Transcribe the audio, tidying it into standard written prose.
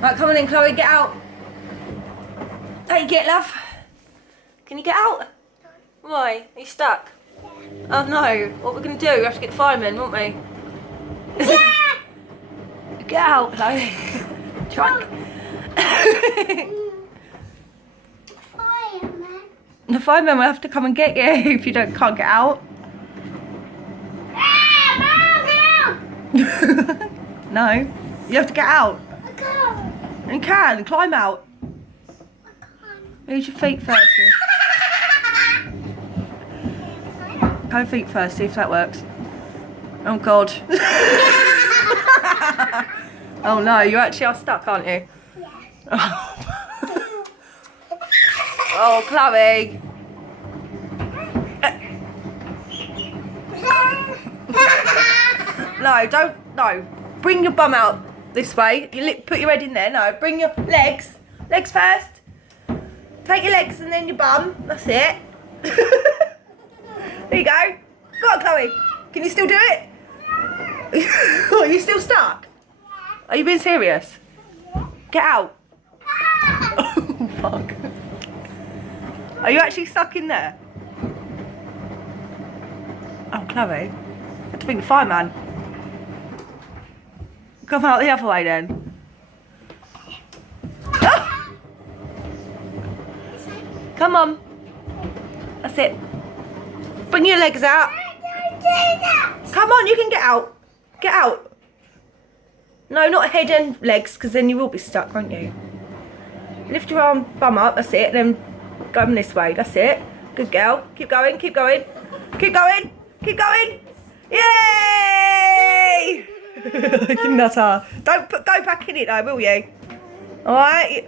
Right, come on in, Chloe, get out. Take it, love. Can you get out? Why? Are you stuck? Oh no, what we're going to do? We have to get the fireman, won't we? Yeah! Get out, Chloe. Try. Fireman. The fireman will have to come and get you if you can't get out. No, you have to get out. I can't. You can, climb out. I can't. Use your feet first. Go feet first, see if that works. Oh God. Oh no, you actually are stuck, aren't you? Yeah. Oh, Chloe. No, don't, no. Bring your bum out this way. Put your head in there. No, bring your legs. Legs first. Take your legs and then your bum. That's it. There you go. Go on, Chloe. Can you still do it? Are you still stuck? Are you being serious? Get out. Oh, fuck. Are you actually stuck in there? Oh, Chloe. You have to bring the fireman. Come out the other way then. Ah! Come on. That's it. Bring your legs out. Come on, you can get out. Get out. No, not head and legs, because then you will be stuck, won't you? Lift your bum up, that's it. Then go on this way, that's it. Good girl. Keep going, keep going. Keep going, keep going. Yay! You nutter. Don't go back in it though, will you? Alright?